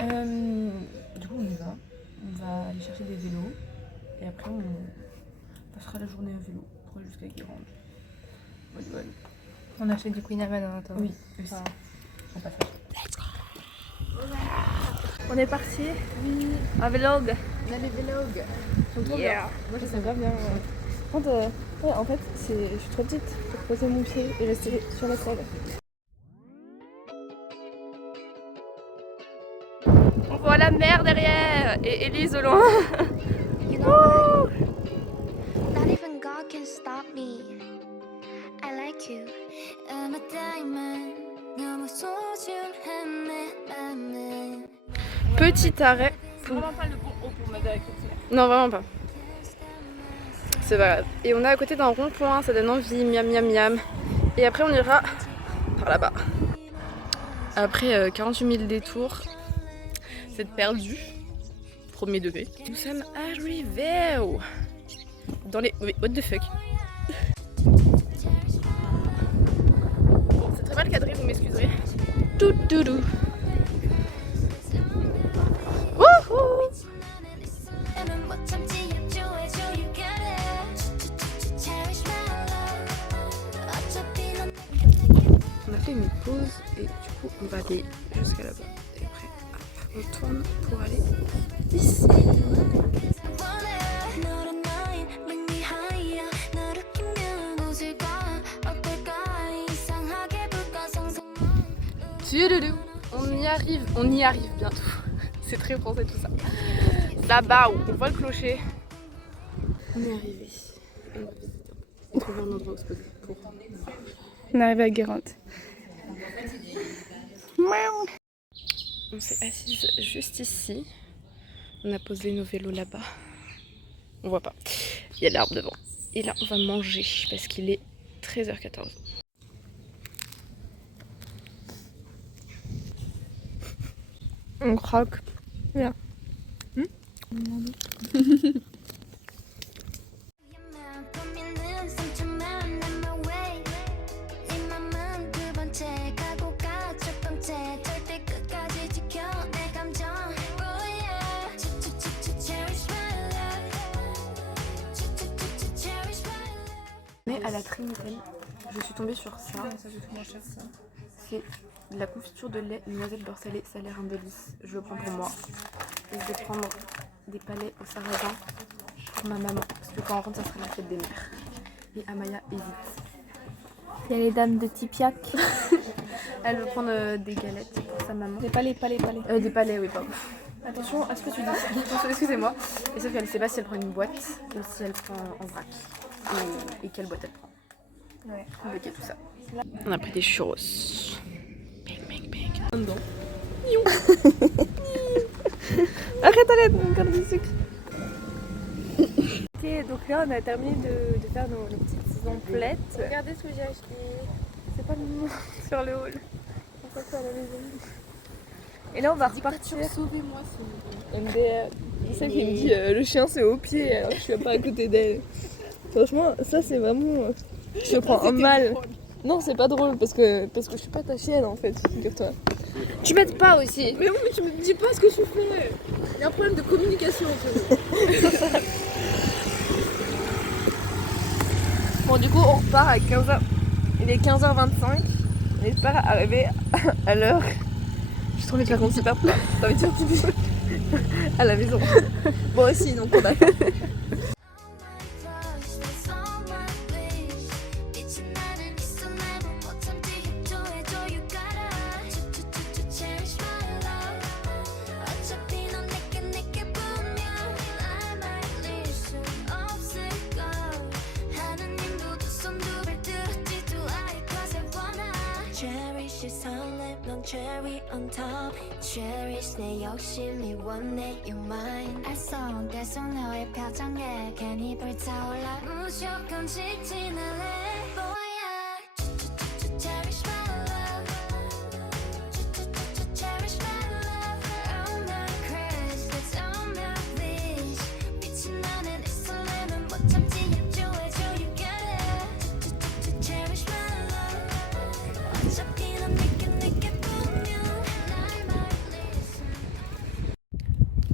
Du coup, on y va. On va aller chercher des vélos. Et après, on passera la journée à vélo pour aller jusqu'à Guérande. Voilà. On achète du Queen Amman en attendant. Oui, aussi. Enfin, En passage. on est parti. Oui. Un vlog. On a les vlogs. Yeah. Moi, je sais pas bien. Par contre, ouais, en fait, je suis trop petite pour poser mon pied et rester sur la selle. On voit la mer derrière et Elise au loin. You know what? Not even God can stop me. I like you. I'm a diamond. 너무 소중한 내 맘은. Petit arrêt. C'est vraiment pas le bon haut pour me avec cette Non, vraiment pas. C'est pas grave. Et on est à côté d'un rond-point, ça donne envie, miam miam miam. Et après on ira par là-bas. Après 48 000 détours, c'est perdu. Premier degré. Nous sommes arrivés dans les... Oui, what the fuck. Bon, c'est très mal cadré, vous m'excuserez. Tout doudou. Wouhou. 못 참지 협조해줘 you got it. Cherish my love. 어차피 넌 On a fait une pause et du coup on va aller jusqu'à là-bas. Et après on tourne pour aller ici. 원해. 너란 나인 make me higher. 너를 끼면 웃을까 어떨까 이상하게 불가성성. On y arrive bientôt. C'est très français tout ça. Là-bas où on voit le clocher. On est arrivé. On va visiter. On trouve un endroit où se poser pour. On est arrivé à Guérande. On s'est assise juste ici. On a posé nos vélos là-bas. On voit pas. Il y a l'arbre devant. Et là on va manger parce qu'il est 13h14. On croque. Bien. 고민은 상처만 난 my way. 네 맘은 두 번째 가고 가 첫 번째 절대 끝까지 지켜 내 감정. Oh yeah. Cherish my love. Cherish my love. Mais à la Trinitaine, je suis tombée sur ça. Ça fait tout moins cher ça. C'est de la confiture de lait, noisette beurre salé, ça a l'air un délice. Je le prends pour moi. Et je vais prendre des palais au sarrasin pour ma maman. Parce que quand on rentre, ça sera la fête des mères. Et Amaya hésite. Il y a les dames de Tipiac. Elle veut prendre des galettes pour sa maman. Des palais. Des palais, oui, pardon. Attention à ce que tu dis. Attention, excusez-moi. Et sauf qu'elle ne sait pas si elle prend une boîte ou si elle prend en vrac. Et quelle boîte elle prend. Ouais. Avec tout ça. On a pris des churros. Bang, bang, bang. Dedans. Arrête, mon cœur du sucre. Ok, donc là on a terminé de faire nos petites emplettes. Regardez ce que j'ai acheté. C'est pas le moment sur le hall. On fait ça à la maison. Et là on va repartir. Sauvez-moi, c'est MDR. C'est ça qui me dit le chien c'est au pied alors que je suis pas à côté d'elle. Franchement, ça c'est vraiment. Je le prends en mal. Non, c'est pas drôle parce que je suis pas ta chienne en fait, figure-toi. Tu m'aides pas aussi. Mais oui, mais tu me dis pas ce que je fais. Il y a un problème de communication entre nous. Bon, du coup, on repart à 15h. Il est 15h25. On espère arriver à l'heure. J'ai trop envie de faire comme super plat. T'as envie de faire pipi à la maison. Bon, aussi, donc on a fait. That's all my wish. 빛이 나를 있어 나도 못 참지 협조해줘 you gotta. Cherish my love. 어차피 넌 내게 보면 I might leave 순 없을걸. 하느님도 두 손 두 발 들었지도 않을 것을 원하. Cherish 이 설렘 넌 cherry on top. Cherish 내 욕심이 원해 you're mine. 알쏭달쏭 너의 표정에 괜히 불타올라. 무조건 지친 않을래 뭐야. Cherish my love. Cherish my love. All my cries, all my wish. 빛이 나는 이 설렘은 못 참지 협조해줘 you got it. Cherish my love. 어차피 넌 내게 보면 I might listen.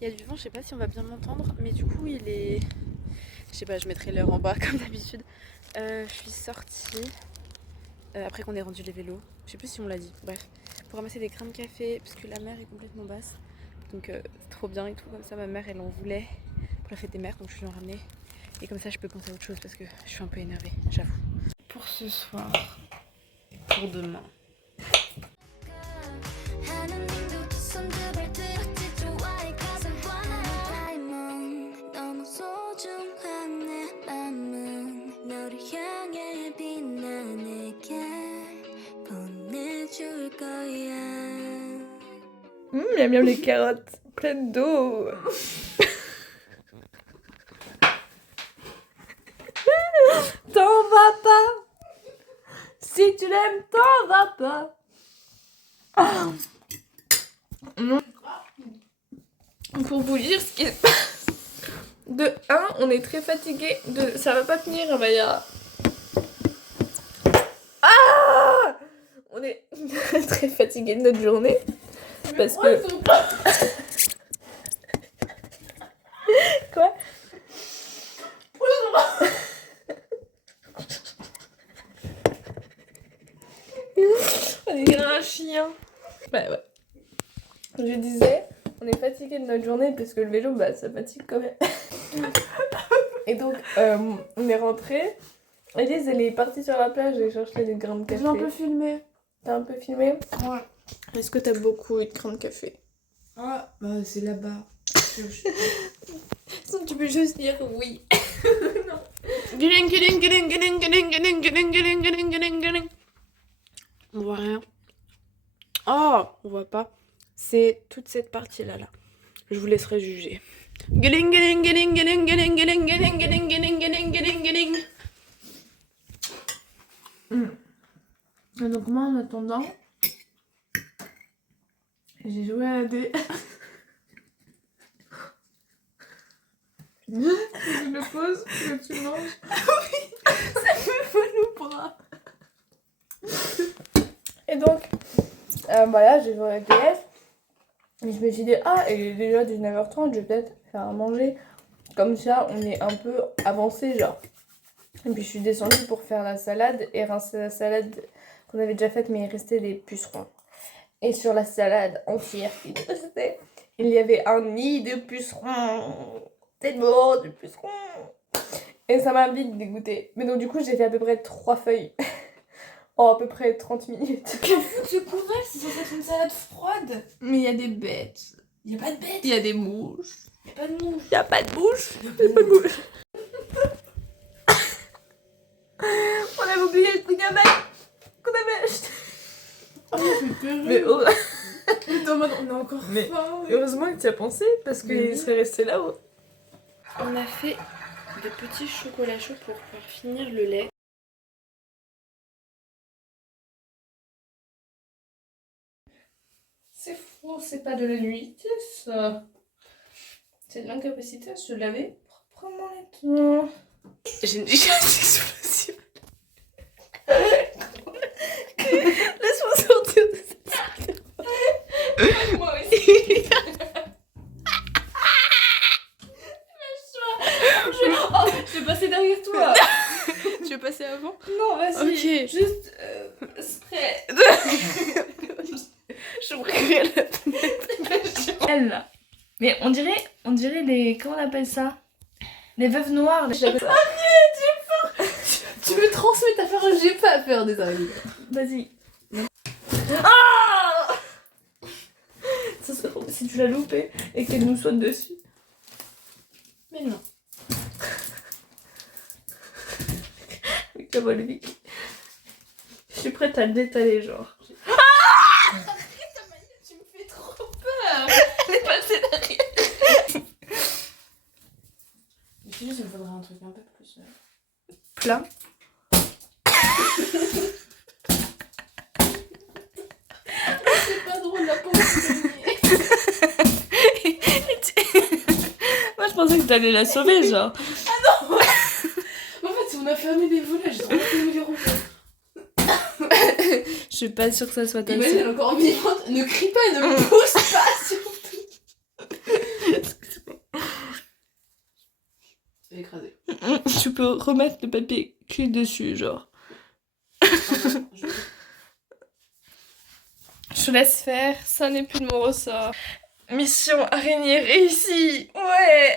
Il y a du vent, je sais pas si on va bien m'entendre, mais du coup il est... Je sais pas, je mettrai l'heure en bas comme d'habitude. Je suis sortie, après qu'on ait rendu les vélos, je sais plus si on l'a dit, bref, pour ramasser des grains de café, parce que la mer est complètement basse. Donc trop bien et tout, comme ça ma mère elle en voulait pour la fête des mères, donc je lui en ramenais. Et comme ça je peux penser à autre chose parce que je suis un peu énervée, j'avoue. Pour ce soir, pour demain. 하는 님도 두 손 두 발 들었지 좋아해 가슴과 닮은 너무 소중한 내 맘은 너를 향해 빛나 내게 보내줄 거야 Miam miam les carottes pleines d'eau. T'en vas pas. Si tu l'aimes, t'en vas pas. Non. Pour vous dire ce qui se passe. De 1, on est très fatigué. De ça va pas tenir, Amaya. Ah, on est très fatigué de notre journée. Parce que... Quoi? On dirait un chien. Bah ouais. Je disais, on est fatigué de notre journée parce que le vélo, bah ça fatigue quand même. Et donc, on est rentré. Elise, elle est partie sur la plage et chercher des grains de café. J'ai un peu filmé. T'as un peu filmé? Ouais. Est-ce que t'as beaucoup eu de grains de café? Ah, bah c'est là-bas. Sinon, tu peux juste dire oui. Non. On voit rien. Oh, on voit pas. C'est toute cette partie-là, là. Je vous laisserai juger. Et donc moi en attendant, j'ai joué à des... Je le pose, que tu manges. Oui, ça me vole au bras. Et donc, voilà, j'ai joué à DS. Et je me suis dit, ah, il est déjà 19h30, je vais peut-être faire à manger. Comme ça, on est un peu avancé, genre. Et puis je suis descendue pour faire la salade et rincer la salade qu'on avait déjà faite, mais il restait des pucerons. Et sur la salade entière qui restait, il y avait un nid de pucerons. Tellement de pucerons. Et ça m'a vite dégoûtée. Mais donc du coup, j'ai fait à peu près 3 feuilles. En à peu près 30 minutes. C'est correct, c'est censé être une salade froide. Mais il y a des bêtes. Il y a pas de bête. Il y a des mouches. Il y a pas de mouche. Y a pas de bouche. Il y a pas de mouches. On avait oublié le truc à mettre qu'on avait acheté. Oh, c'est terrible. Mais on est encore Mais- faim. heureusement que tu as pensé parce qu'il serait resté là-haut. On a fait des petits chocolats chauds pour pouvoir finir le lait. C'est fou, c'est pas de la nullité ça. C'est de l'incapacité à se laver proprement les dents. J'ai une digestion explosive. Laisse-moi sortir de cette salle. Moi aussi. Je vais passer derrière toi. Tu veux passer avant? Non, vas-y. Ok. Juste spray. Je ouvrirai la Elle là. Mais on dirait les... Comment on appelle ça? Les veuves noires. Tu me transmets ta peur, j'ai pas peur des araignées. Vas-y. Ah, ça serait drôle si tu l'as loupé et qu'elle nous saute dessus. Mais non. Avec la voile Vicky. Je suis prête à le détaler, genre. Tu me fais trop peur. Elle est passée derrière. C'est juste, il me faudrait un truc un peu plus... Plat. C'est pas drôle la pensée. Moi je pensais que t'allais la sauver genre. En fait, si on a fermé les volets, j'ai trop envie de les rouvrir. Je suis pas sûre que ça soit ta Imagine, elle est encore vivante. Ne crie pas et ne me pousse pas, surtout. C'est écrasé. Tu peux remettre le papier cul dessus, genre. Je te laisse faire, ça n'est plus de mon ressort. Mission araignée réussie, ouais.